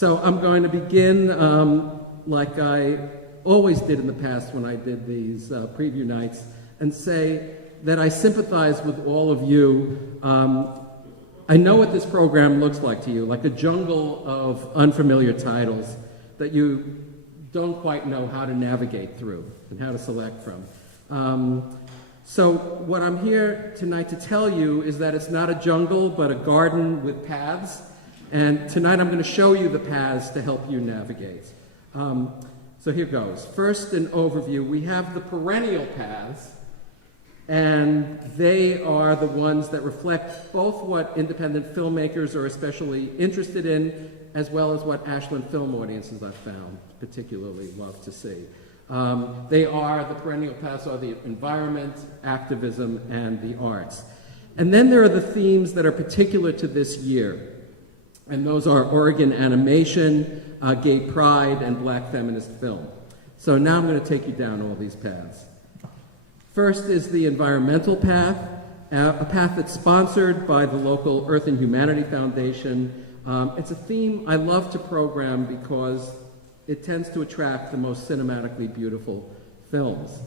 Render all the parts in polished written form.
So I'm going to begin like I always did in the past when I did these preview nights, and say that I sympathize with all of you. I know what this program looks like to you, like a jungle of unfamiliar titles that you don't quite know how to navigate through and how to select from. So what I'm here tonight to tell you is that it's not a jungle, but a garden with paths. And tonight I'm going to show you the paths to help you navigate. So here goes. First, an overview. We have the perennial paths, and they are the ones that reflect both what independent filmmakers are especially interested in, as well as what Ashland film audiences I've found particularly love to see. The perennial paths are the environment, activism, and the arts. And then there are the themes that are particular to this year. And those are Oregon animation, gay pride, and black feminist film. So now I'm going to take you down all these paths. First is the environmental path, a path that's sponsored by the local Earth and Humanity Foundation. It's a theme I love to program because it tends to attract the most cinematically beautiful films.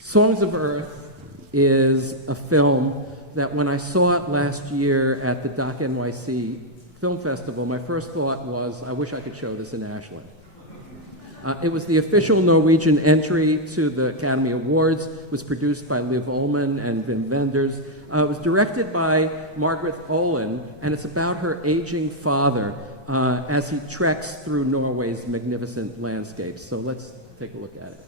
Songs of Earth is a film that when I saw it last year at the Doc NYC Film Festival, my first thought was, I wish I could show this in Ashland. It was the official Norwegian entry to the Academy Awards. It was produced by Liv Ullmann and Wim Wenders. It was directed by Margaret Olin, and it's about her aging father as he treks through Norway's magnificent landscapes. So let's take a look at it.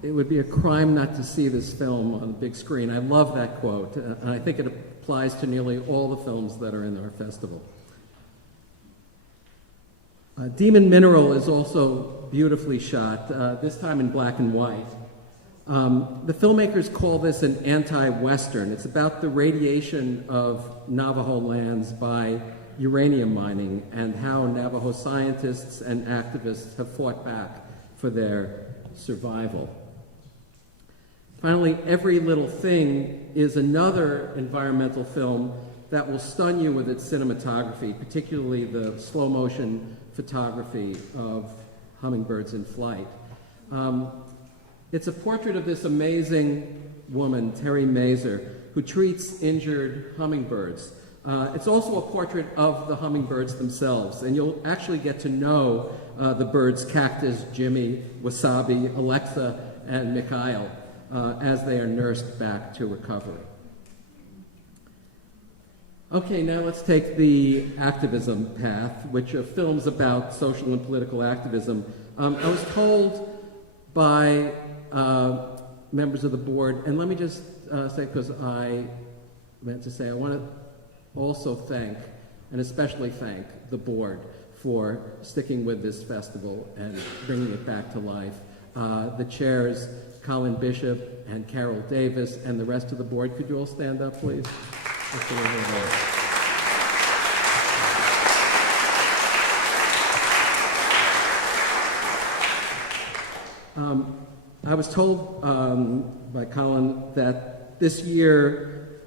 It would be a crime not to see this film on the big screen. I love that quote, and I think it applies to nearly all the films that are in our festival. Demon Mineral is also beautifully shot, this time in black and white. The filmmakers call this an anti-Western. It's about the radiation of Navajo lands by uranium mining and how Navajo scientists and activists have fought back for their survival. Finally, Every Little Thing is another environmental film that will stun you with its cinematography, particularly the slow motion photography of hummingbirds in flight. It's a portrait of this amazing woman, Terry Mazer, who treats injured hummingbirds. It's also a portrait of the hummingbirds themselves, and you'll actually get to know the birds Cactus, Jimmy, Wasabi, Alexa, and Mikhail as they are nursed back to recovery. Okay, now let's take the activism path, which are films about social and political activism. I was told by members of the board, and let me just say, because I meant to say, I want to also thank, and especially thank, the board for sticking with this festival and bringing it back to life. The chairs, Colin Bishop and Carol Davis, and the rest of the board. Could you all stand up, please? I was told by Colin that this year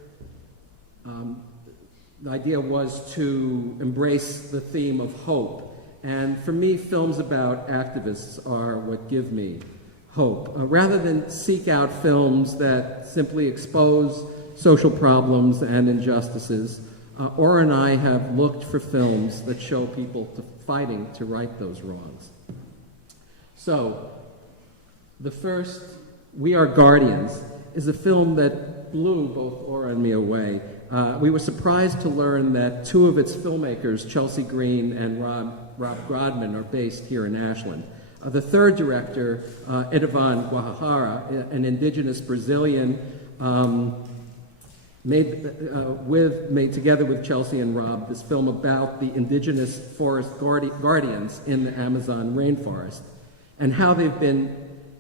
the idea was to embrace the theme of hope. And for me, films about activists are what give me hope. Rather than seek out films that simply expose social problems and injustices, Aura and I have looked for films that show people fighting to right those wrongs. So, the first, We Are Guardians, is a film that blew both Aura and me away. We were surprised to learn that two of its filmmakers, Chelsea Green and Rob Grodman, are based here in Ashland. The third director, Edivan Guajajara, an indigenous Brazilian, made together with Chelsea and Rob this film about the indigenous forest guardians in the Amazon rainforest and how they've been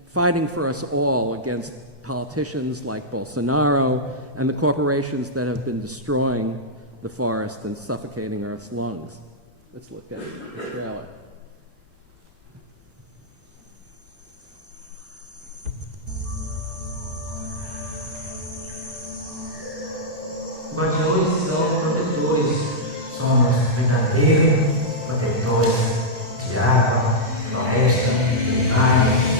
fighting for us all against politicians like Bolsonaro and the corporations that have been destroying the forest and suffocating Earth's lungs. Let's look at the trailer. Guardiões são protetores, somos verdadeiros protetores de água, floresta, área.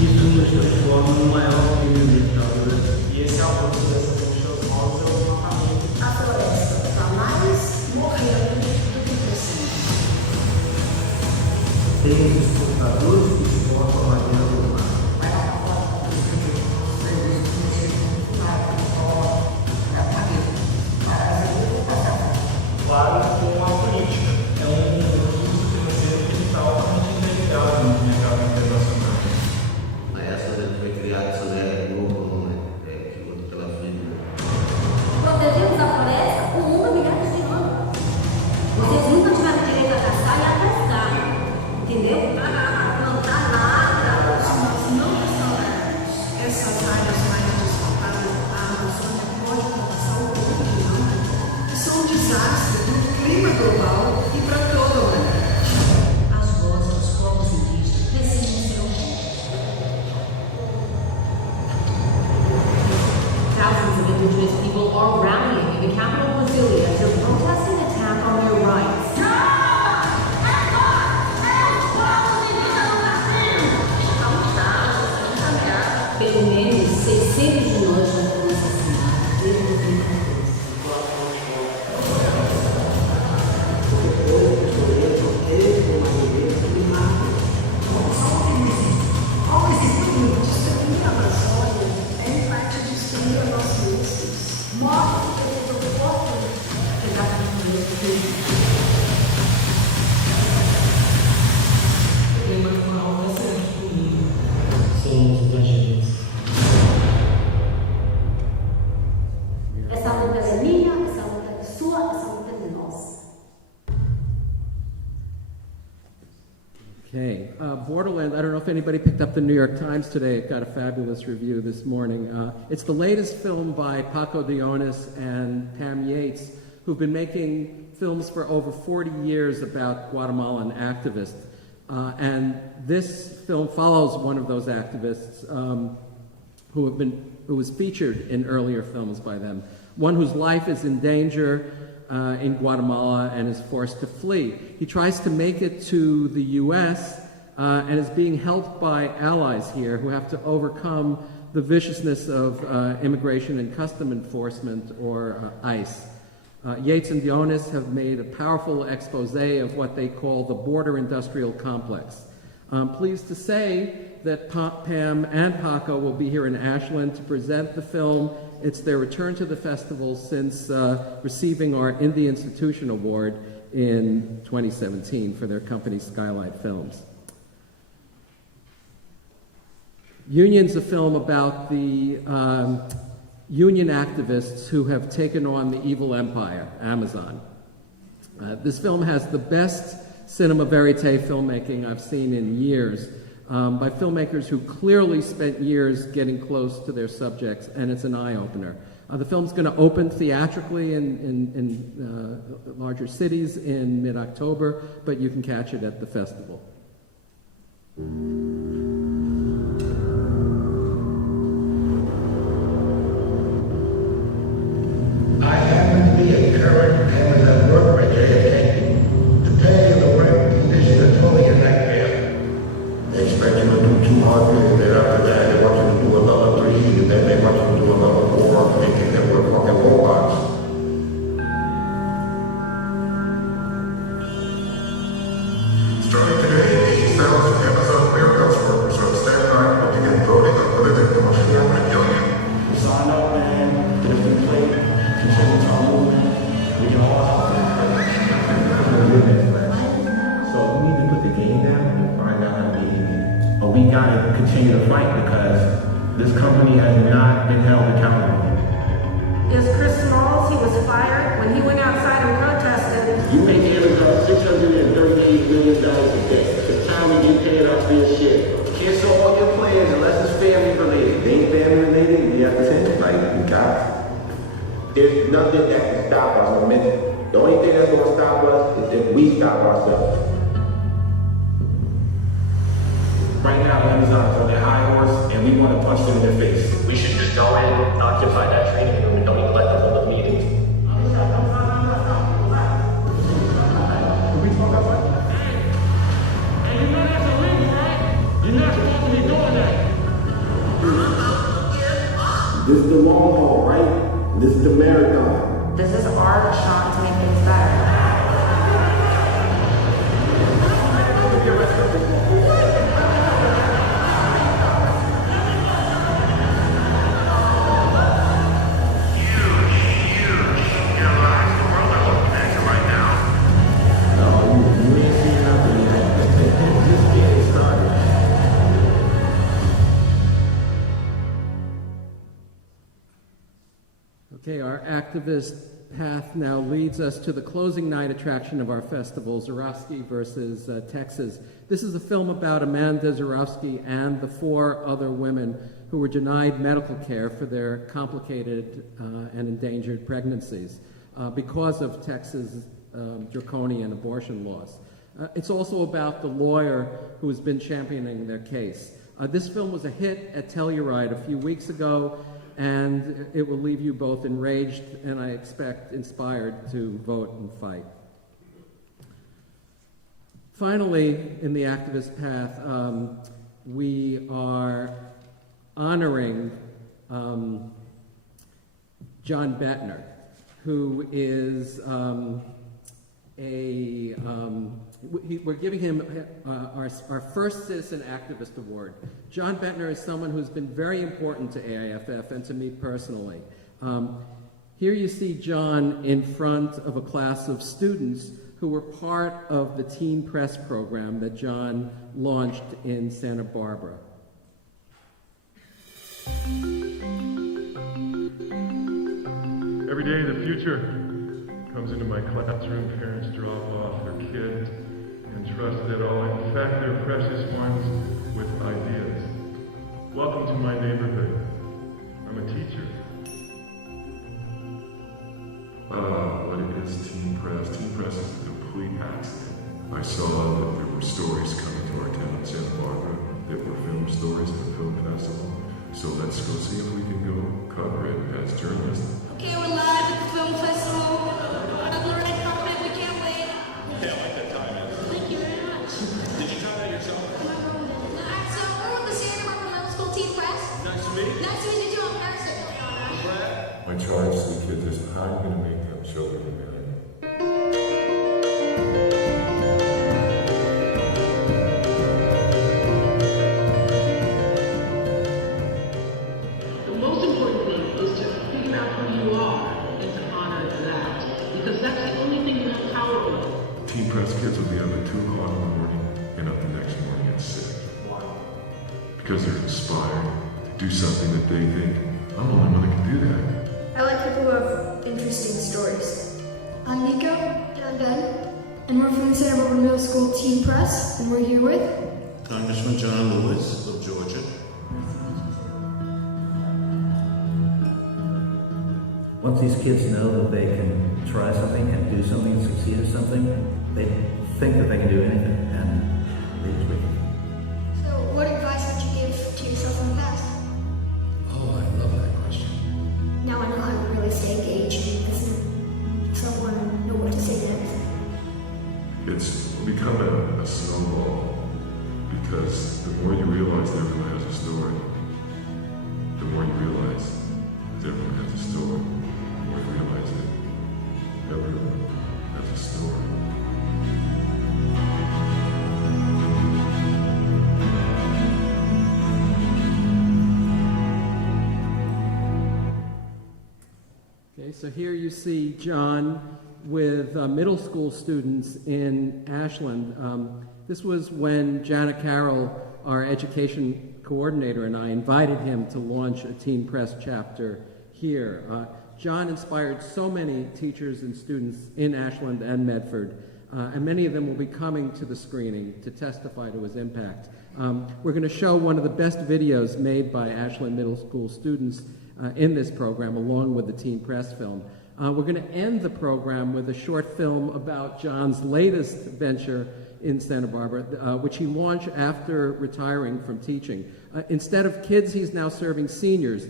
Isso nos transforma no maior filme de ditadura. E esse é o produto dessas músicas novas, é uma família. A floresta está mais morrendo do que crescendo. Temos exportadores que exportam a madeira do mar. Claro, com a política. É um recurso financeiro que está altamente integrado no mercado internacional. Essa foi criada sobre o que outro pela frente. Protegemos a floresta por 1 milhão de anos. Vocês nunca tiveram direito a caçar e a pescar. Entendeu? A plantar nada. Nós não restauramos essas áreas mais desfalcadas da Amazônia pode produção humana. Isso é um desastre do clima global e para toda a humanidade. As vozes dos povos indígenas precisam ser ouvidas. Thousands of indigenous people are rallying in the capital Brasilia to protest an attack on their rights. Pelo menos 600 de nós já foram assassinados desde 2014. Ao existir destruir a Amazônia é em parte destruir a nossa existência. Morte que eu posso pegar no meu filho. Tem mais uma aula excelente comigo. Somos estrangeiros. Essa luta é minha, essa luta é sua, essa luta é de nós. Okay, Borderland, I don't know if anybody picked up the New York Times today. It got a fabulous review this morning. It's the latest film by Paco Dionis and Pam Yates, who've been making films for over 40 years about Guatemalan activists. And this film follows one of those activists who was featured in earlier films by them. One whose life is in danger in Guatemala and is forced to flee. He tries to make it to the U.S. And is being helped by allies here who have to overcome the viciousness of Immigration and Custom Enforcement, or ICE. Yates and Dionis have made a powerful expose of what they call the border industrial complex. I'm pleased to say that Pam and Paco will be here in Ashland to present the film. It's their return to the festival since receiving our Indie Institution Award in 2017 for their company Skylight Films. Union's a film about the union activists who have taken on the evil empire, Amazon. This film has the best cinema verite filmmaking I've seen in years, by filmmakers who clearly spent years getting close to their subjects, and it's an eye-opener. The film's going to open theatrically in larger cities in mid-October, but you can catch it at the festival. I happen to be a current Amazon worker at AIFF. The pay and the work conditions are totally inactive. They expect you to do 2 hard days, then after that they want you to do another 3, and then they want you to do another 4, and they think that we're fucking robots. Starting today, 8,000 Amazon warehouse workers are on standby to begin voting on whether they want to form a union. Sign up, man, get a free plate, continue to move, we can all help. So we need to put the game down and find out how to be easy. But we gotta continue to fight because this company has not been held accountable. Is Chris Smalls, he was fired when he went outside and protested. You make Amazon $638 million a day. It's time we get paid off this shit. You can't show all your plans unless it's family related. They ain't family related, you have to send it. Like, you got it. There's nothing that can stop us. The only thing that's gonna stop us is if we stop ourselves. Right now, Amazon's on their high horse and we want to punch them in their face. We should just go in, occupy that training room, and don't even let them hold the meetings. Can we talk about that? And you know that's illegal, right? You're not supposed to be doing that. This is the long haul, right? This is the marathon. This is our shot to make things better. Okay, our activist path now leads us to the closing night attraction of our festival, Zurawski versus Texas. This is a film about Amanda Zurawski and the 4 other women who were denied medical care for their complicated and endangered pregnancies because of Texas' draconian abortion laws. It's also about the lawyer who has been championing their case. This film was a hit at Telluride a few weeks ago, and it will leave you both enraged and, I expect, inspired to vote and fight. Finally, in the activist path, we are honoring John Bettner, who is we're giving him our first Citizen Activist Award. John Bettner is someone who's been very important to AIFF and to me personally. Here you see John in front of a class of students who were part of the Teen Press program that John launched in Santa Barbara. Every day the future comes into my classroom, parents drop off their kids and trust that all infected back their precious ones with ideas. Welcome to my neighborhood. I'm a teacher. What is Teen Press? Teen Press is a complete accident. I saw that there were stories coming to our town, Santa Barbara, that were film stories at the film festival. So let's go see if we can go cover it as journalists. Okay, we're live at the film festival. On the red carpet, we can't wait. Yeah, I like that timing. Thank you very much. Did you try that yourself? Alright, so we're with the Santa Barbara Middle School Teen Press. Nice to meet you. Nice to meet you in person. My charge to the kids is how are you going to make them show their humanity? The most important thing is to figure out who you are and to honor that. Because that's the only thing you have power over. Teen Press kids will be up at 2 o'clock in the morning and up the next morning at 6. Because they're inspired to do something that they think, I'm the only one that can do that. I like people who have interesting stories. I'm Nico. And I'm Ben. And we're from the Santa Barbara Middle School Teen Press. And we're here with Congressman John Lewis of Georgia. Once these kids know that they can try something and do something and succeed at something, they think that they can do anything, and they just wait. So, what advice would you give to yourself in the past? Oh, I love that question. Now I know how to really stay engaged and listen. So I want to know what to say next. It's become a snowball because the more you realize that everyone has a story, the more you realize that everyone has a story, the more you realize that everyone has a story. Okay, so here you see John with middle school students in Ashland. This was when Janet Carroll, our education coordinator, and I invited him to launch a Teen Press chapter here. John inspired so many teachers and students in Ashland and Medford, and many of them will be coming to the screening to testify to his impact. We're going to show one of the best videos made by Ashland Middle School students in this program, along with the Teen Press film. We're going to end the program with a short film about John's latest venture in Santa Barbara, which he launched after retiring from teaching. Instead of kids, he's now serving seniors,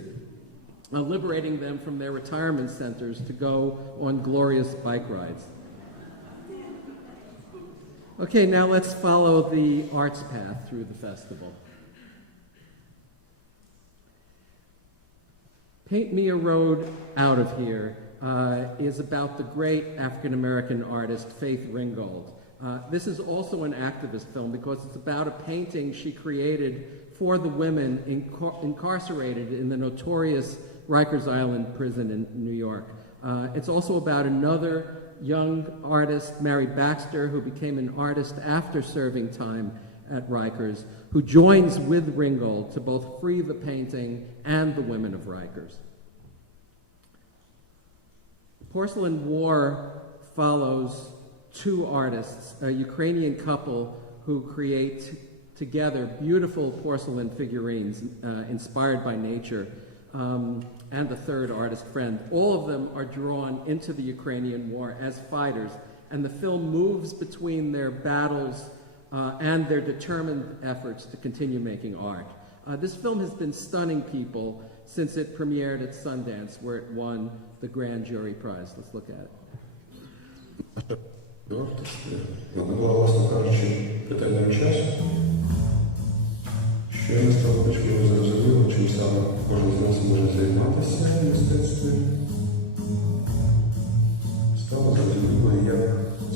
liberating them from their retirement centers to go on glorious bike rides. Okay, now let's follow the arts path through the festival. Paint Me a Road Out of Here is about the great African-American artist Faith Ringgold. This is also an activist film because it's about a painting she created for the women incarcerated in the notorious Rikers Island prison in New York. It's also about another young artist, Mary Baxter, who became an artist after serving time at Rikers, who joins with Ringgold to both free the painting and the women of Rikers. Porcelain War follows two artists, a Ukrainian couple who create together beautiful porcelain figurines inspired by nature, and a third artist friend. All of them are drawn into the Ukrainian war as fighters, and the film moves between their battles and their determined efforts to continue making art. This film has been stunning people since it premiered at Sundance, where it won the Grand Jury Prize. Let's look at it. Надавала, власне кажучи, питанням часу, що я не став почув зрозуміло, чим саме кожен з нас може займатися в мистецтві. Стало зрозуміло, як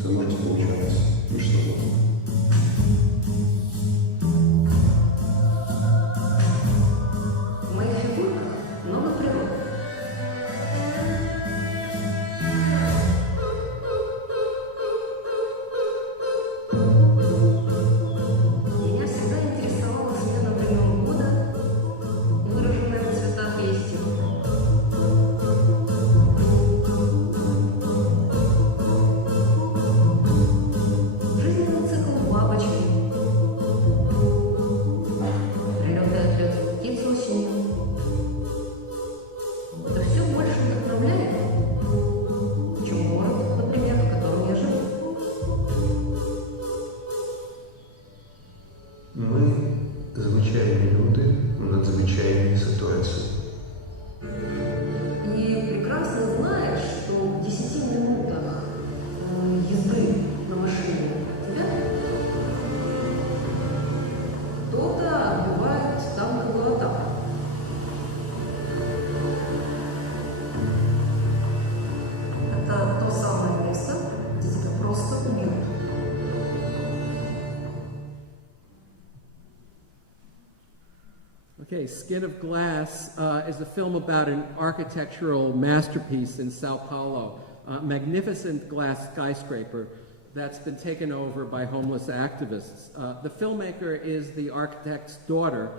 це має сполучатися між собою. В моих фигурках много природы. Меня всегда интересовала смена времен года, выраженная в цветах листьев. Okay, Skin of Glass is a film about an architectural masterpiece in Sao Paulo, a magnificent glass skyscraper that's been taken over by homeless activists. The filmmaker is the architect's daughter,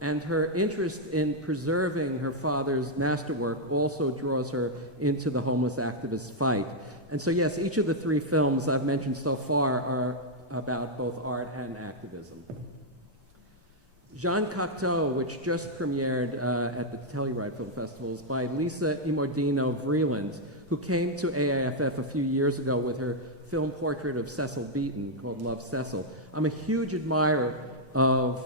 and her interest in preserving her father's masterwork also draws her into the homeless activist fight. And so yes, each of the three films I've mentioned so far are about both art and activism. Jean Cocteau, which just premiered at the Telluride Film Festival, is by Lisa Imordino Vreeland, who came to AIFF a few years ago with her film portrait of Cecil Beaton called Love Cecil. I'm a huge admirer of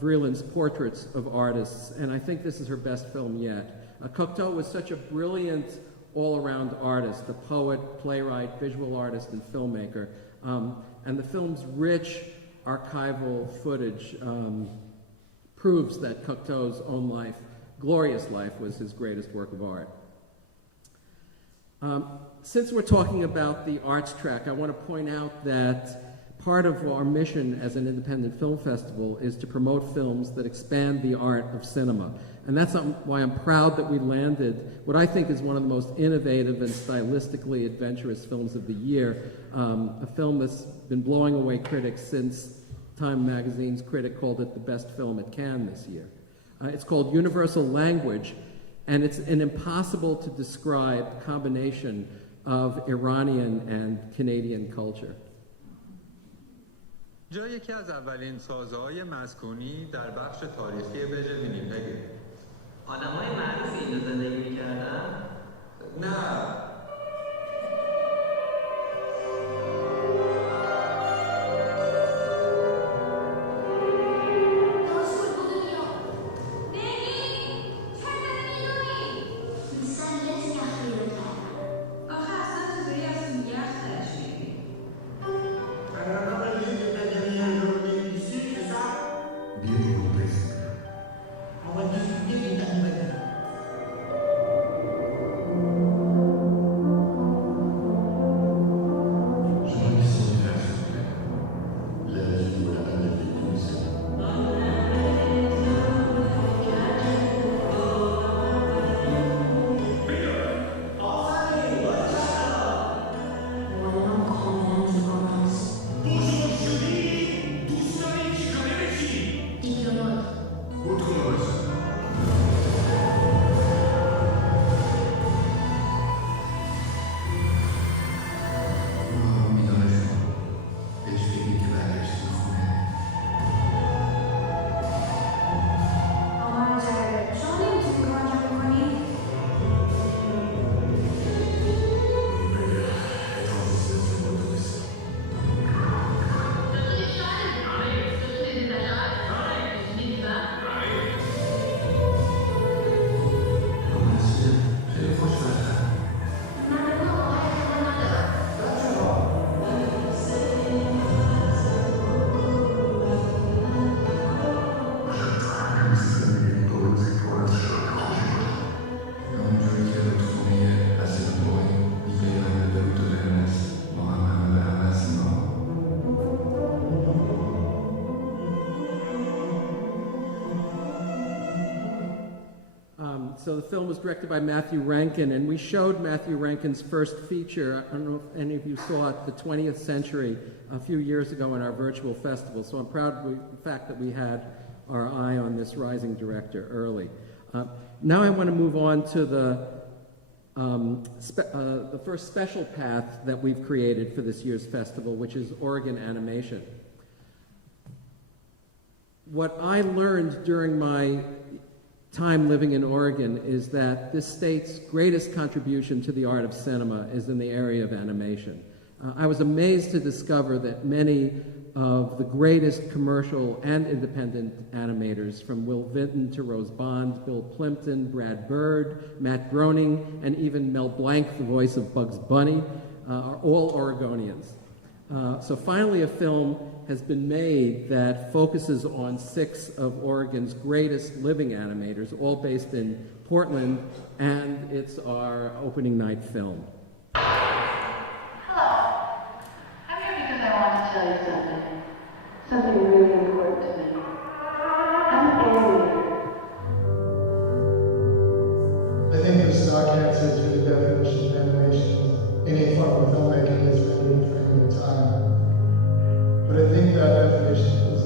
Vreeland's portraits of artists, and I think this is her best film yet. Cocteau was such a brilliant all-around artist, a poet, playwright, visual artist, and filmmaker. And the film's rich archival footage proves that Cocteau's own life, glorious life, was his greatest work of art. Since we're talking about the arts track, I want to point out that part of our mission as an independent film festival is to promote films that expand the art of cinema. And that's why I'm proud that we landed what I think is one of the most innovative and stylistically adventurous films of the year, a film that's been blowing away critics since Time Magazine's critic called it the best film at Cannes this year. It's called Universal Language, and it's an impossible to describe combination of Iranian and Canadian culture. جا یکی از اولین سازه‌های مسکونی در بخش تاریخی برج وینیپگ. آدم‌های معروفی اینجا زندگی می‌کردن؟ نه. So the film was directed by Matthew Rankin, and we showed Matthew Rankin's first feature, I don't know if any of you saw it, The 20th Century, a few years ago in our virtual festival. So I'm proud of the fact that we had our eye on this rising director early. Now I want to move on to the first special path that we've created for this year's festival, which is Oregon Animation. What I learned during my time living in Oregon is that this state's greatest contribution to the art of cinema is in the area of animation. I was amazed to discover that many of the greatest commercial and independent animators, from Will Vinton to Rose Bond, Bill Plimpton, Brad Bird, Matt Groening, and even Mel Blanc, the voice of Bugs Bunny, are all Oregonians. So finally a film has been made that focuses on 6 of Oregon's greatest living animators, all based in Portland, and it's our opening night film. Hello. I'm here because I want to tell you something. Something really important to me. I'm an animator.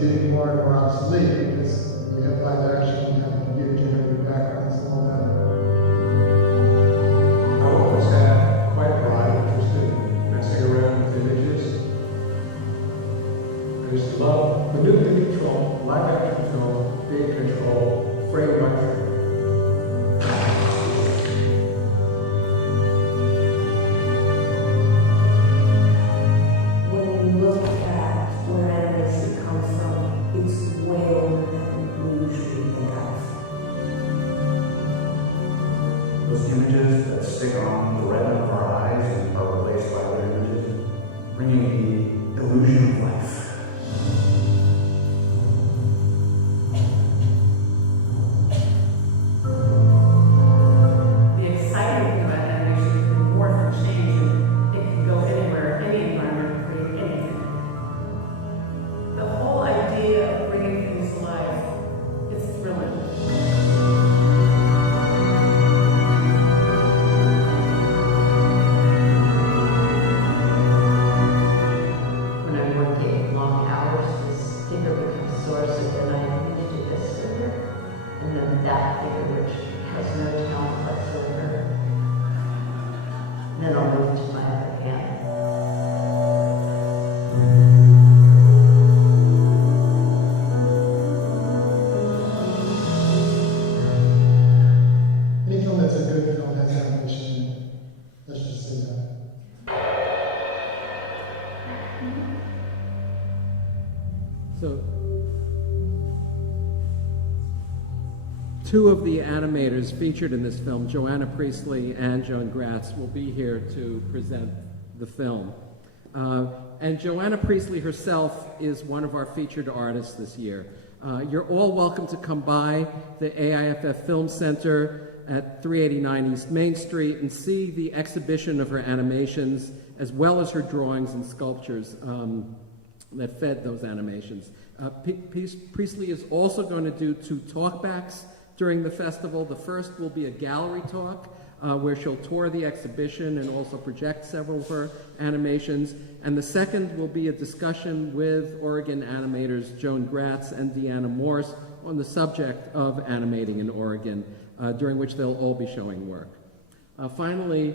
getting more and more obsolete because we have live action, we have computer-generated backgrounds and all that. I always had quite a broad interest in messing around with images. I just love manipulating control, live action control, being control, frame by frame. When you look at where animation comes from, it's way older than we usually think of. Those images that stick on the retina of our eyes and are replaced by other images, bringing the illusion of life. The exciting thing about animation is it can morph and change, and it can go anywhere, any environment, create anything. The whole idea of bringing things to life is thrilling. When I'm working long hours, this figure becomes source, and then I move to this figure, and then that figure, which has no talent whatsoever. Then I'll move to my other hand. Any film that's a good film has animation in it. Let's just say that. So, two of the animators featured in this film, Joanna Priestley and Joan Gratz, will be here to present the film. And Joanna Priestley herself is one of our featured artists this year. You're all welcome to come by the AIFF Film Center at 389 East Main Street and see the exhibition of her animations as well as her drawings and sculptures that fed those animations. Priestley is also going to do 2 talkbacks during the festival. The first will be a gallery talk where she'll tour the exhibition and also project several of her animations. And the second will be a discussion with Oregon animators Joan Gratz and Deanna Morse on the subject of animating in Oregon, during which they'll all be showing work. Finally,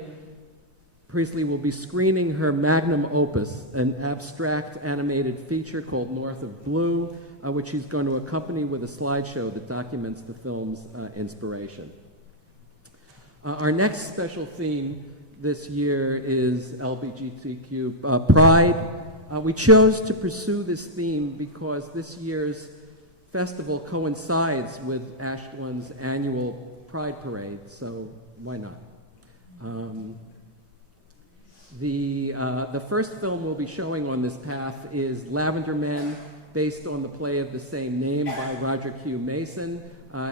Priestley will be screening her magnum opus, an abstract animated feature called North of Blue, which she's going to accompany with a slideshow that documents the film's inspiration. Our next special theme this year is LGBTQ pride. We chose to pursue this theme because this year's festival coincides with Ashland's annual Pride Parade, so why not? The first film we'll be showing on this path is Lavender Men, based on the play of the same name by Roger Q. Mason.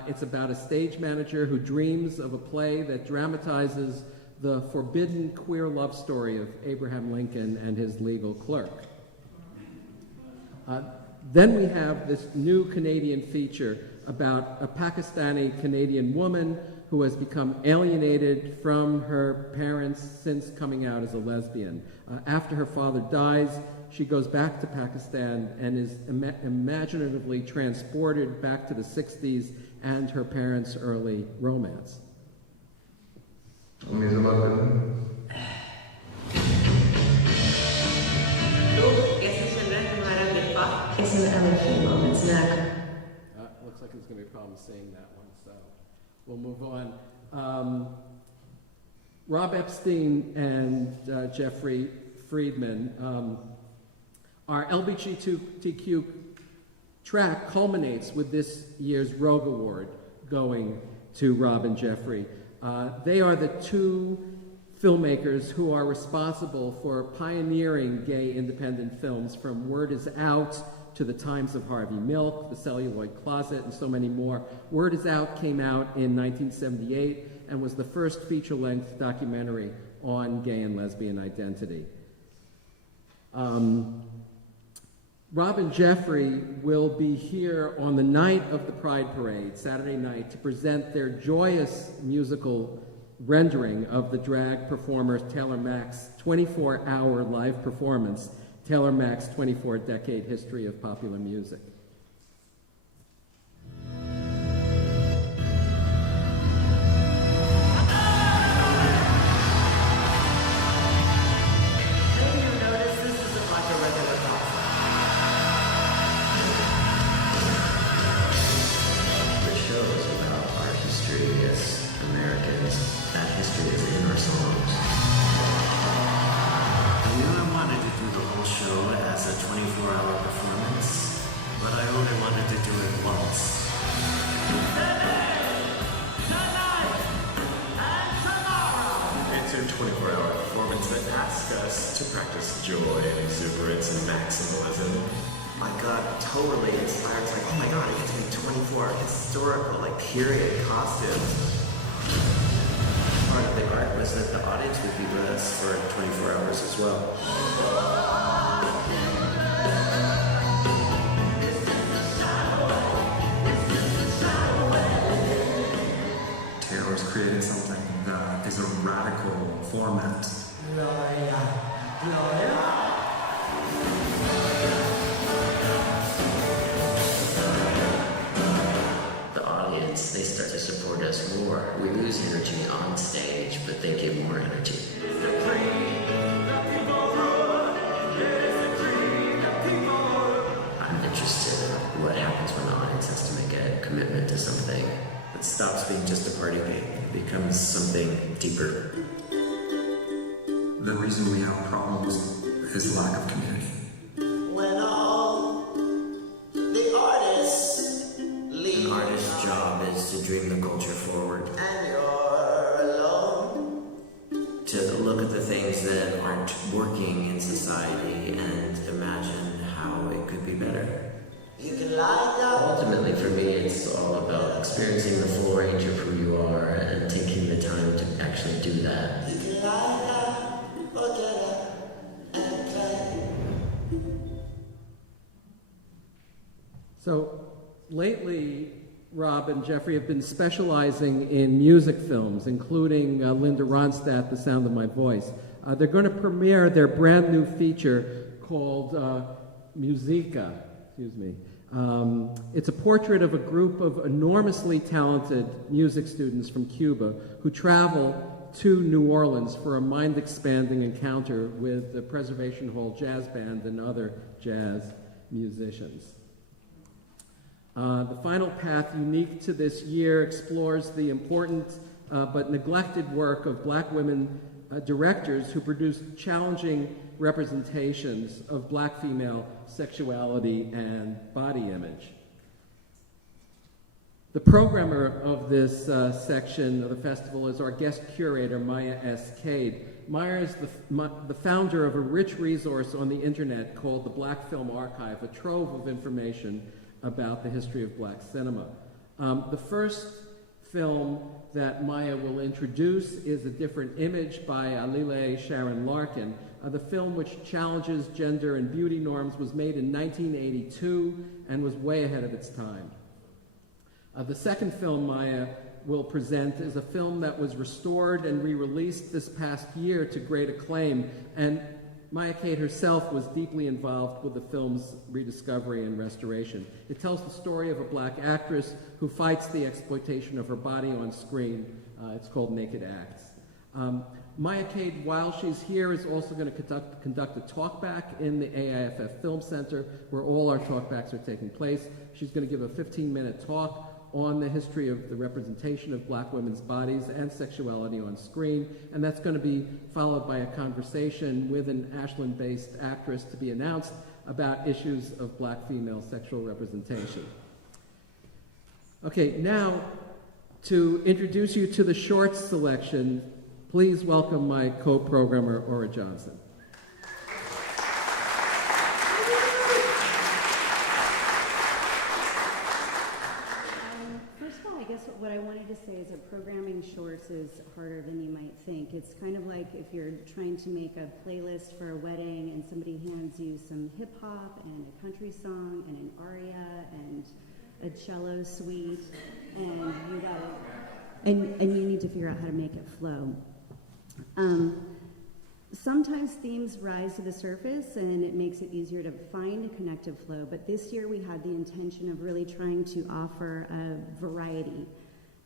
It's about a stage manager who dreams of a play that dramatizes the forbidden queer love story of Abraham Lincoln and his legal clerk. Then we have this new Canadian feature about a Pakistani-Canadian woman who has become alienated from her parents since coming out as a lesbian. After her father dies, she goes back to Pakistan and is imaginatively transported back to the 60s and her parents' early romance. It's an elephant on its neck. Looks like there's going to be a problem seeing that one, so we'll move on. Rob Epstein and Jeffrey Friedman. Our LGBTQ track culminates with this year's Rogue Award going to Rob and Jeffrey. They are the 2 filmmakers who are responsible for pioneering gay independent films, from Word Is Out to The Times of Harvey Milk, The Celluloid Closet, and so many more. Word Is Out came out in 1978 and was the first feature-length documentary on gay and lesbian identity. Rob and Jeffrey will be here on the night of the Pride Parade, Saturday night, to present their joyous musical rendering of the drag performer Taylor Mack's 24-hour live performance, Taylor Mack's 24-decade history of popular music. and maximalism. I got totally inspired. It's like, oh my god, I get to do 24 historical, like period costumes. Part of the art was that the audience would be with us for 24 hours as well. Taylor's created something that is a radical format. The audience, they start to support us more. We lose energy on stage, but they give more energy. I'm interested in what happens when the audience has to make a commitment to something. It stops being just a party game. It becomes something deeper. The reason we have problems is lack of community. When all the artists leave. An artist's job is to dream the culture forward. And you're alone. To look at the things that aren't working in society and imagine how it could be better. You can lie down. Ultimately, for me, it's all about experiencing the full range of who you are and taking the time to actually do that. You can lie down, or get up and play. So lately, Rob and Jeffrey have been specializing in music films, including Linda Ronstadt, The Sound of My Voice. They're going to premiere their brand new feature called Musica. Excuse me. It's a portrait of a group of enormously talented music students from Cuba who travel to New Orleans for a mind-expanding encounter with the Preservation Hall Jazz Band and other jazz musicians. The final path, unique to this year, explores the important but neglected work of black women directors who produce challenging representations of black female sexuality and body image. The programmer of this section of the festival is our guest curator, Maya S. Cade. Maya is the founder of a rich resource on the internet called the Black Film Archive, a trove of information about the history of black cinema. The first film that Maya will introduce is A Different Image by Alile Sharon Larkin. The film, which challenges gender and beauty norms, was made in 1982 and was way ahead of its time. The second film Maya will present is a film that was restored and re-released this past year to great acclaim, and Maya Cade herself was deeply involved with the film's rediscovery and restoration. It tells the story of a black actress who fights the exploitation of her body on screen. It's called Naked Acts. Maya Cade, while she's here, is also going to conduct a talkback in the AIFF Film Center, where all our talkbacks are taking place. She's going to give a 15-minute talk on the history of the representation of black women's bodies and sexuality on screen, and that's going to be followed by a conversation with an Ashland-based actress to be announced about issues of black female sexual representation. Okay, now to introduce you to the shorts selection, please welcome my co-programmer, Ora Johnson. What I wanted to say is that programming shorts is harder than you might think. It's kind of like if you're trying to make a playlist for a wedding and somebody hands you some hip hop and a country song and an aria and a cello suite, and you gotta, and you need to figure out how to make it flow. Sometimes themes rise to the surface and it makes it easier to find a connective flow, but this year we had the intention of really trying to offer a variety.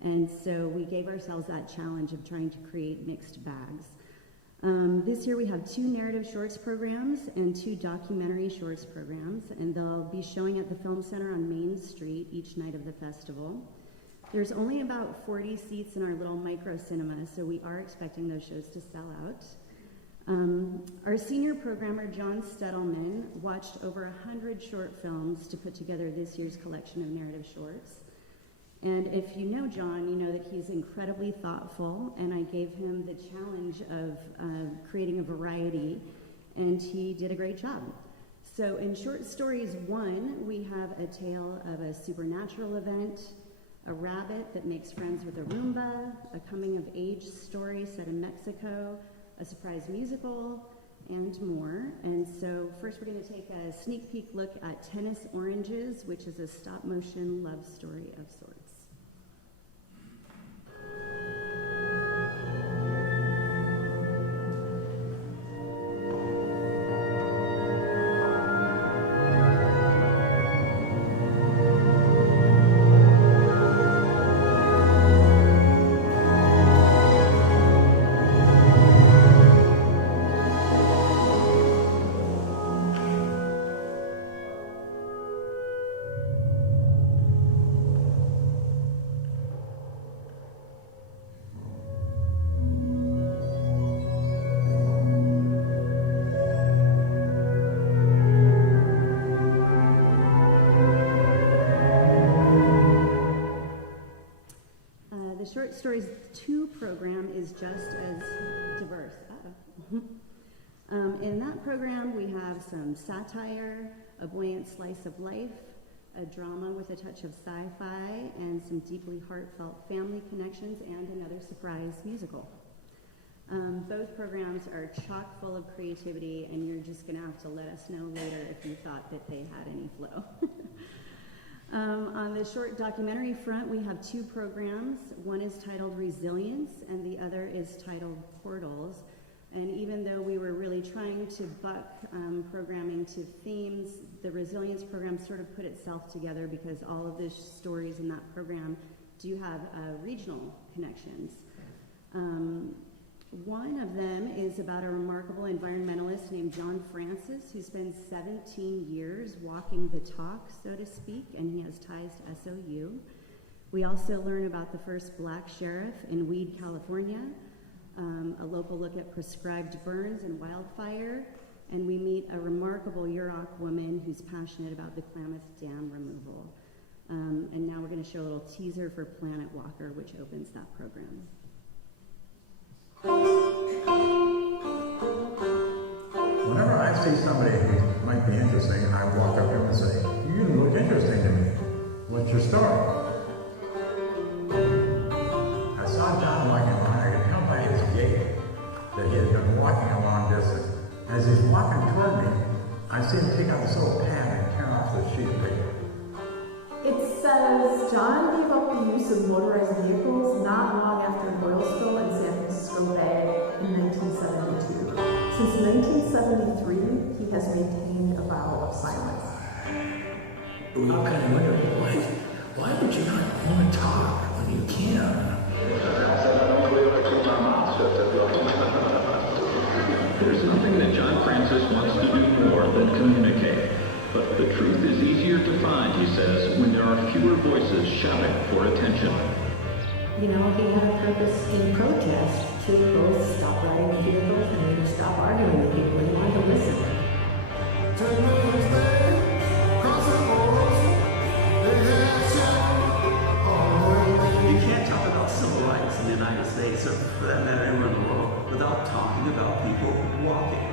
And so we gave ourselves that challenge of trying to create mixed bags. This year we have 2 narrative shorts programs and 2 documentary shorts programs, and they'll be showing at the Film Center on Main Street each night of the festival. There's only about 40 seats in our little micro cinema, so we are expecting those shows to sell out. Our senior programmer, John Stettleman, watched over 100 short films to put together this year's collection of narrative shorts. And if you know John, you know that he's incredibly thoughtful, and I gave him the challenge of creating a variety, and he did a great job. So in Short Stories 1, we have a tale of a supernatural event, a rabbit that makes friends with a Roomba, a coming-of-age story set in Mexico, a surprise musical, and more. And so first we're going to take a sneak peek look at Tennis Oranges, which is a stop-motion love story of sorts. The Short Stories 2 program is just as diverse. In that program, we have some satire, a buoyant slice of life, a drama with a touch of sci-fi, and some deeply heartfelt family connections, and another surprise musical. Both programs are chock full of creativity, and you're just going to have to let us know later if you thought that they had any flow. On the short documentary front, we have two programs. One is titled Resilience, and the other is titled Portals. And even though we were really trying to buck programming to themes, the Resilience program sort of put itself together because all of the stories in that program do have regional connections. One of them is about a remarkable environmentalist named John Francis, who spends 17 years walking the talk, so to speak, and he has ties to SOU. We also learn about the first black sheriff in Weed, California, a local look at prescribed burns and wildfire, and we meet a remarkable Yurok woman who's passionate about the Klamath Dam removal. And now we're going to show a little teaser for Planet Walker, which opens that program. Whenever I see somebody who might be interesting, I walk up to them and say, "You look interesting to me. What's your story?" I saw John walking along. I could tell by his gait that he had been walking a long distance. As he's walking toward me, I see him take out this little pad and tear off the sheet of paper. It says, John gave up the use of motorized vehicles not long after an oil spill in San Francisco Bay in 1972. Since 1973, he has maintained a vow of silence. How can I wonder, why would you not want to talk when you can? There's nothing that John Francis wants to do more than communicate. But the truth is easier to find, he says, when there are fewer voices shouting for attention. You know, he had a purpose in protest to both stop riding vehicles and maybe stop arguing with people. He wanted to listen. You can't talk about civil rights in the United States, or for that matter anywhere in the world, without talking about people walking.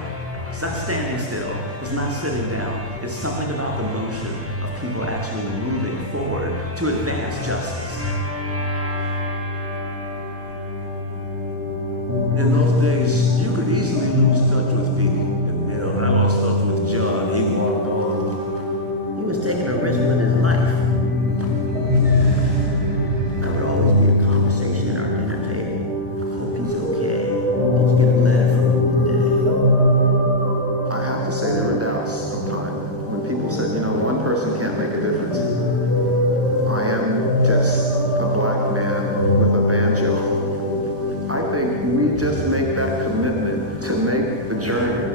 It's not standing still, it's not sitting down, it's something about the motion of people actually moving forward to advance justice. In those days, you could easily lose touch with people. And, you know, when I lost touch with John, he walked along. He was taking a risk with his life. I would always be a conversation at our dinner table. I hope he's okay. Did you get a letter from him today? I have to say there were doubts sometimes. When people said, you know, one person can't make a difference. I am just a black man with a banjo. I think we just make that commitment to make the journey.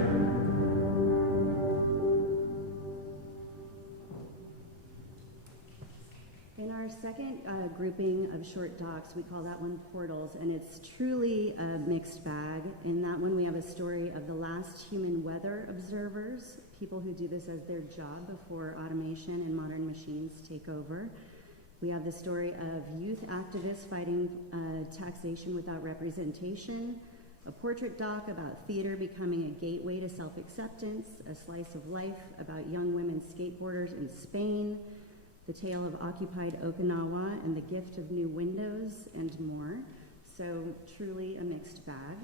In our second grouping of short docs, we call that one Portals, and it's truly a mixed bag. In that one, we have a story of the last human weather observers, people who do this as their job before automation and modern machines take over. We have the story of youth activists fighting taxation without representation, a portrait doc about theater becoming a gateway to self-acceptance, a slice of life about young women skateboarders in Spain, the tale of occupied Okinawa and the gift of new windows, and more. So truly a mixed bag.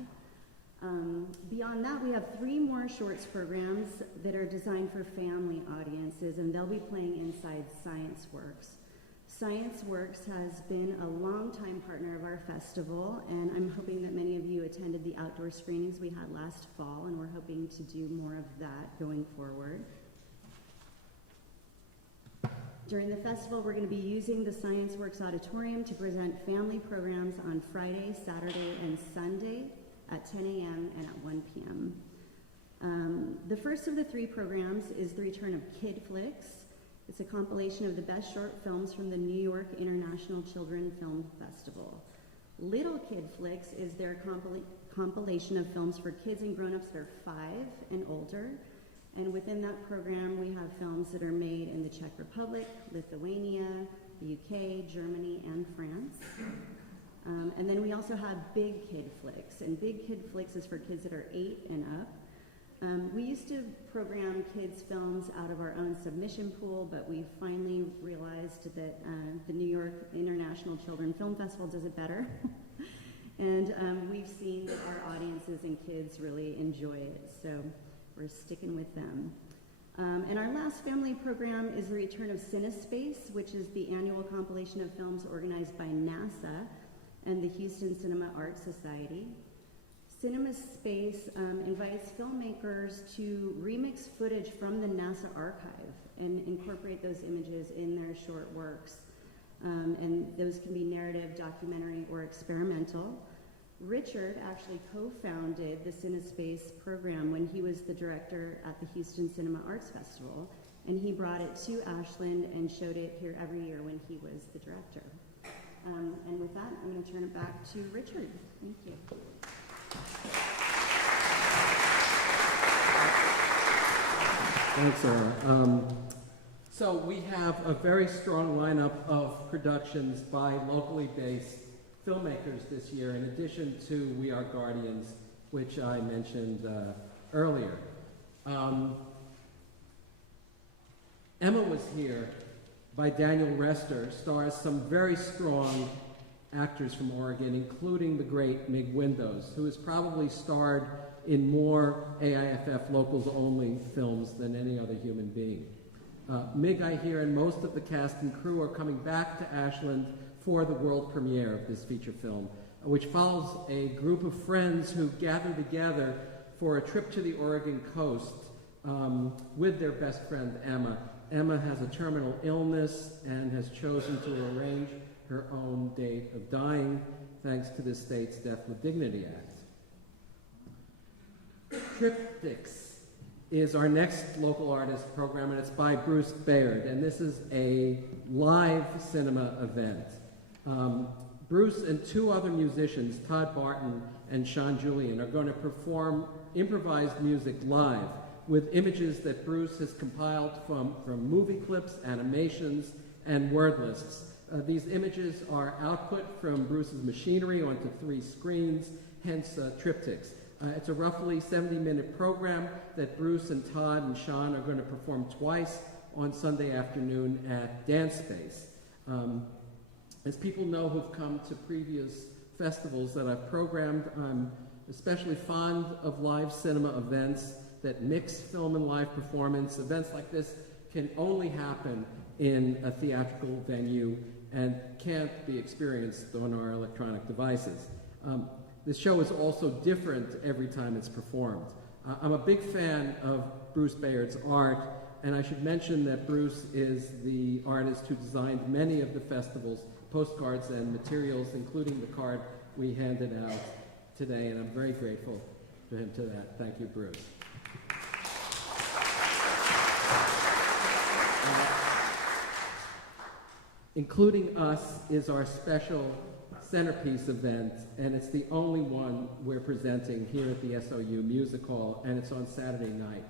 Beyond that, we have 3 more shorts programs that are designed for family audiences, and they'll be playing inside Science Works. Science Works has been a longtime partner of our festival, and I'm hoping that many of you attended the outdoor screenings we had last fall, and we're hoping to do more of that going forward. During the festival, we're going to be using the Science Works Auditorium to present family programs on Friday, Saturday, and Sunday at 10 a.m. and at 1 p.m. The first of the 3 programs is the return of Kid Flicks. It's a compilation of the best short films from the New York International Children Film Festival. Little Kid Flicks is their compilation of films for kids and grown-ups that are 5 and older. And within that program, we have films that are made in the Czech Republic, Lithuania, the UK, Germany, and France. And then we also have Big Kid Flicks, and Big Kid Flicks is for kids that are 8 and up. We used to program kids' films out of our own submission pool, but we finally realized that the New York International Children Film Festival does it better. And we've seen that our audiences and kids really enjoy it, so we're sticking with them. And our last family program is the return of CineSpace, which is the annual compilation of films organized by NASA and the Houston Cinema Art Society. CineSpace invites filmmakers to remix footage from the NASA archive and incorporate those images in their short works. And those can be narrative, documentary, or experimental. Richard actually co-founded the CineSpace program when he was the director at the Houston Cinema Arts Festival, and he brought it to Ashland and showed it here every year when he was the director. And with that, I'm going to turn it back to Richard. Thank you. Thanks, Sarah. So we have a very strong lineup of productions by locally based filmmakers this year, in addition to We Are Guardians, which I mentioned earlier. Emma Was Here by Daniel Rester stars some very strong actors from Oregon, including the great Mig Windows, who has probably starred in more AIFF locals only films than any other human being. Mig, I hear, and most of the cast and crew are coming back to Ashland for the world premiere of this feature film, which follows a group of friends who gather together for a trip to the Oregon coast with their best friend, Emma. Emma has a terminal illness and has chosen to arrange her own date of dying, thanks to the state's Death with Dignity Act. Triptychs is our next local artist program, and it's by Bruce Baird, and this is a live cinema event. Bruce and 2 other musicians, Todd Barton and Sean Julian, are going to perform improvised music live with images that Bruce has compiled from movie clips, animations, and word lists. These images are output from Bruce's machinery onto 3 screens, hence triptychs. It's a roughly 70-minute program that Bruce and Todd and Sean are going to perform twice on Sunday afternoon at Dance Space. As people know who've come to previous festivals that I've programmed, I'm especially fond of live cinema events that mix film and live performance. Events like this can only happen in a theatrical venue and can't be experienced on our electronic devices. This show is also different every time it's performed. I'm a big fan of Bruce Baird's art, and I should mention that Bruce is the artist who designed many of the festival's postcards and materials, including the card we handed out today, and I'm very grateful to him for that. Thank you, Bruce. Including Us is our special centerpiece event, and it's the only one we're presenting here at the SOU Music Hall, and it's on Saturday night.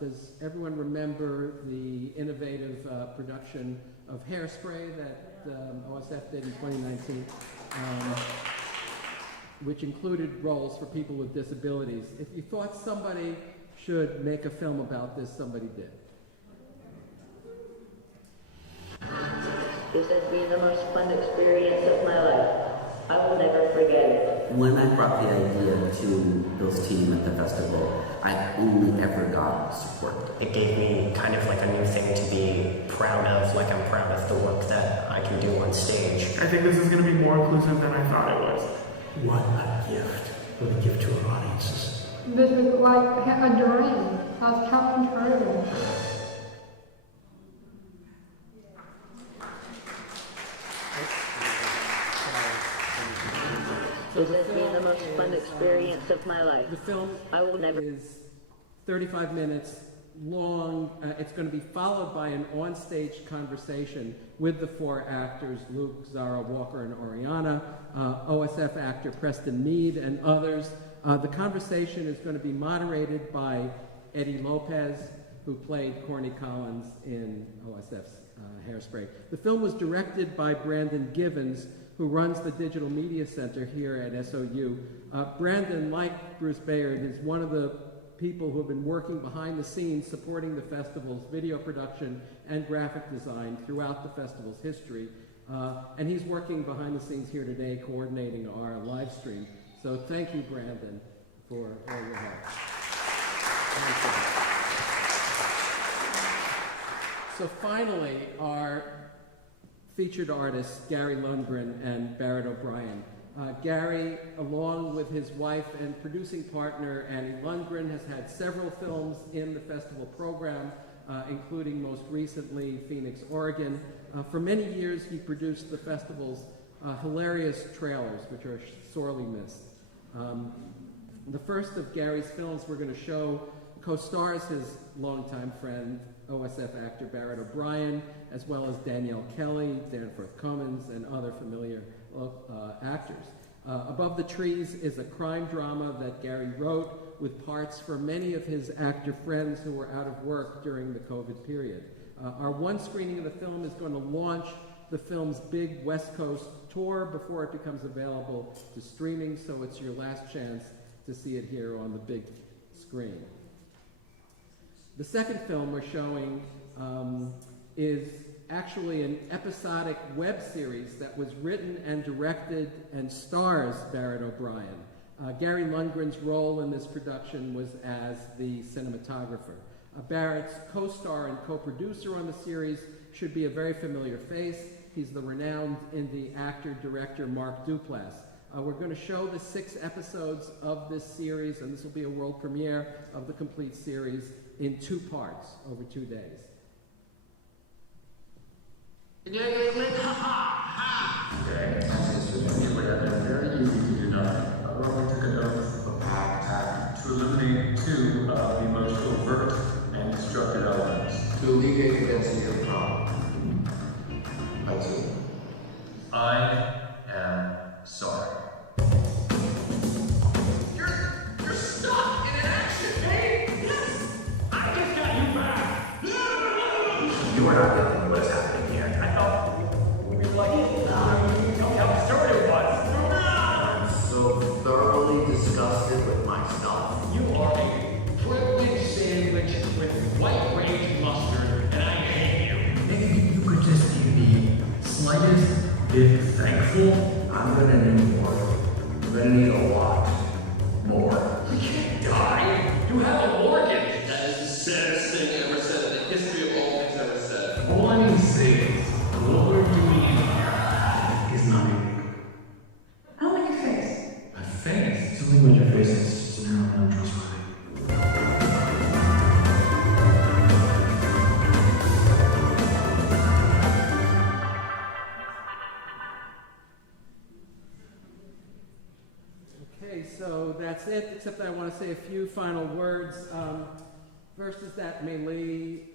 Does everyone remember the innovative production of Hairspray that OSF did in 2019? which included roles for people with disabilities. If you thought somebody should make a film about this, somebody did. This has been the most fun experience of my life. I will never forget it. When I brought the idea to Bill's team at the festival, I only ever got support. It gave me kind of like a new thing to be proud of, like I'm proud of the work that I can do on stage. I think this is going to be more inclusive than I thought it was. What a gift. What a gift to our audiences. This is like a dream has come true. This has been the most fun experience of my life. The film is 35 minutes long. It's going to be followed by an onstage conversation with the 4 actors, Luke, Zara, Walker, and Oriana, OSF actor Preston Mead, and others. The conversation is going to be moderated by Eddie Lopez, who played Corny Collins in OSF's Hairspray. The film was directed by Brandon Givens, who runs the Digital Media Center here at SOU. Brandon, like Bruce Bayard, is one of the people who have been working behind the scenes supporting the festival's video production and graphic design throughout the festival's history. And he's working behind the scenes here today, coordinating our live stream. So thank you, Brandon, for all your help. So finally, our featured artists, Gary Lundgren and Barrett O'Brien. Gary, along with his wife and producing partner Annie Lundgren, has had several films in the festival program, including most recently Phoenix, Oregon. For many years, he produced the festival's hilarious trailers, which are sorely missed. The first of Gary's films we're going to show co-stars his longtime friend, OSF actor Barrett O'Brien, as well as Danielle Kelly, Danforth Cummins, and other familiar actors. Above the Trees is a crime drama that Gary wrote with parts for many of his actor friends who were out of work during the COVID period. Our one screening of the film is going to launch the film's big West Coast tour before it becomes available to streaming, so it's your last chance to see it here on the big screen. The second film we're showing is actually an episodic web series that was written and directed and stars Barrett O'Brien. Gary Lundgren's role in this production was as the cinematographer. Barrett's co-star and co-producer on the series should be a very familiar face. He's the renowned indie actor-director Mark Duplass. We're going to show the 6 episodes of this series, and this will be a world premiere of the complete series in 2 parts over 2 days. Okay, this would have been very easy to do nothing. However, we took an oath of pact to eliminate 2 of the most overt and destructive elements. To alleviate the density of the problem. I see. I am sorry. You're stuck in an action, hey? Yes! I just got you back! You are not getting what's happening here. I thought we were like, tell me how absurd it was. I'm so thoroughly disgusted with myself. You are a privileged sandwich with white range mustard, and I hate you. Maybe you could just be the slightest bit thankful. I'm gonna need more. I'm gonna need a lot more. We can't die. You have an organ. That is the saddest thing ever said in the history of all things ever said. All I need to say is, what we're doing in here is not illegal. I don't like your face. My face? Something with your face is just inherently untrustworthy. Okay, so that's it, except I want to say a few final words. First is that Mei Lee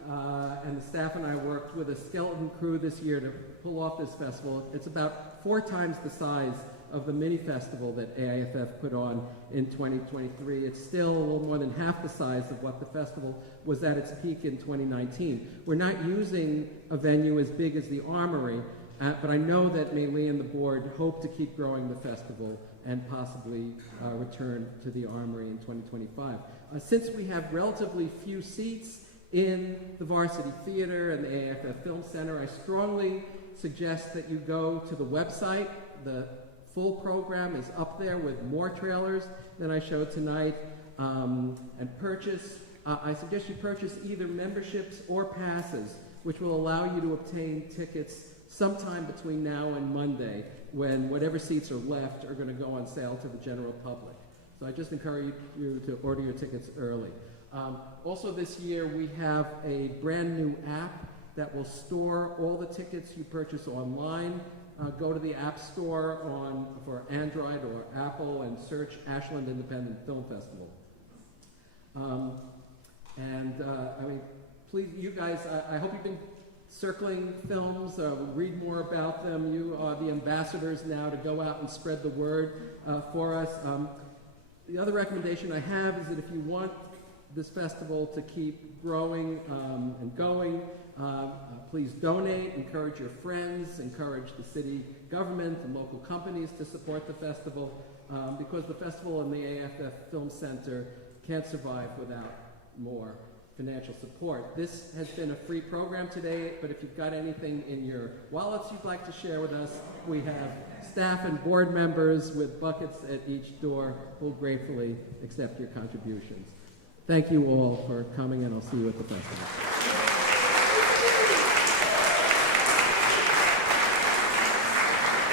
and the staff and I worked with a skeleton crew this year to pull off this festival. It's about 4 times the size of the mini festival that AIFF put on in 2023. It's still a little more than half the size of what the festival was at its peak in 2019. We're not using a venue as big as the Armory, But I know that Mei Lee and the board hope to keep growing the festival and possibly return to the Armory in 2025. Since we have relatively few seats in the Varsity Theater and the AIFF Film Center, I strongly suggest that you go to the website. The full program is up there with more trailers than I showed tonight, and purchase. I suggest you purchase either memberships or passes, which will allow you to obtain tickets sometime between now and Monday, when whatever seats are left are going to go on sale to the general public. So I just encourage you to order your tickets early. Also this year we have a brand new app that will store all the tickets you purchase online. Go to the App Store for Android or Apple and search Ashland Independent Film Festival. Please, you guys, I hope you've been circling films, read more about them. You are the ambassadors now to go out and spread the word for us. The other recommendation I have is that if you want this festival to keep growing and going, please donate, encourage your friends, encourage the city government and local companies to support the festival, because the festival and the AIFF Film Center can't survive without more financial support. This has been a free program today, but if you've got anything in your wallets you'd like to share with us, we have staff and board members with buckets at each door who will gratefully accept your contributions. Thank you all for coming, and I'll see you at the festival.